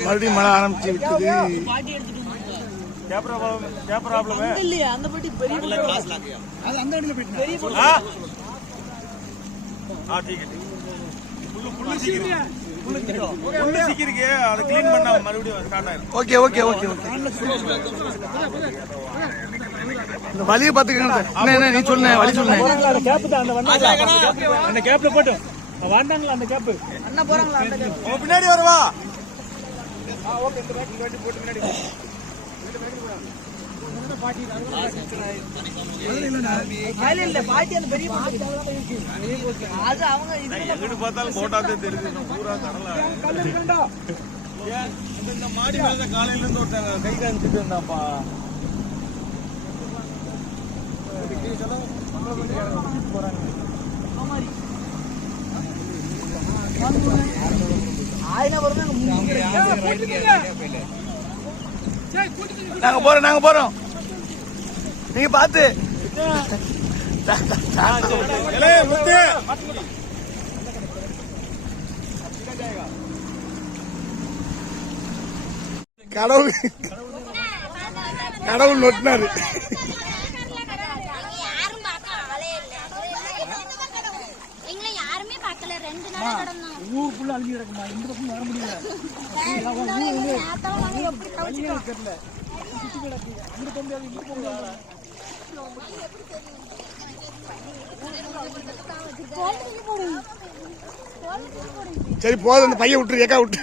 மறுபடியும் மழை ஆரம்பிச்சு விட்டது. கேமரா கேமரா ப்ராப்ளம் இல்லையா அந்த பட்டி பெரிய அது அந்த அடியில போயிட்டு பெரிய ஆ. ஆ டீக்கெட் ஃபுல்லு ஃபுல்லு சீக்கிரம். ஓகே ஓகே ஓகே ஓகே இந்த வழியை பாத்துக்கங்க என்ன நீ சொன்ன வழி சொன்ன அந்த கேப்ல போட்டு வாண்டாங்களா அந்த கேப் அண்ணா போறாங்களா அந்த கேப் பின்னாடி வருவா ஓகே எங்கிட்டு பார்த்தாலும் போட்டாதே தெரியுது. இந்த பூரா கடலா. ஏன் இந்த- இந்த மாடி மேல காலையில இருந்து ஒருத்தங்க கை காமிச்சிட்டு இருந்தாப்பா. ஆயிரம் வருது நாங்க போறோம் நாங்க போறோம். நீங்க பாத்து. கடவுள் கடவுள் நொட்டினாரு. யாரும் பார்க்க ஆளே இல்ல எங்களை யாருமே பார்க்கல ரெண்டு நாள் கடந்தோம் ஊர் ஃபுல்லா அழிஞ்சு கிடக்குமா இந்த பக்கம் வர முடியல தெரியல. சுற்றி கிடக்கு அங்கே போக முடியாது இங்கே சரி போதும். அந்த பையன் விட்டுரு ஏக்கா விட்டு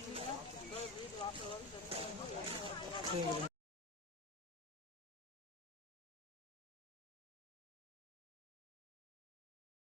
வீடு வாசல்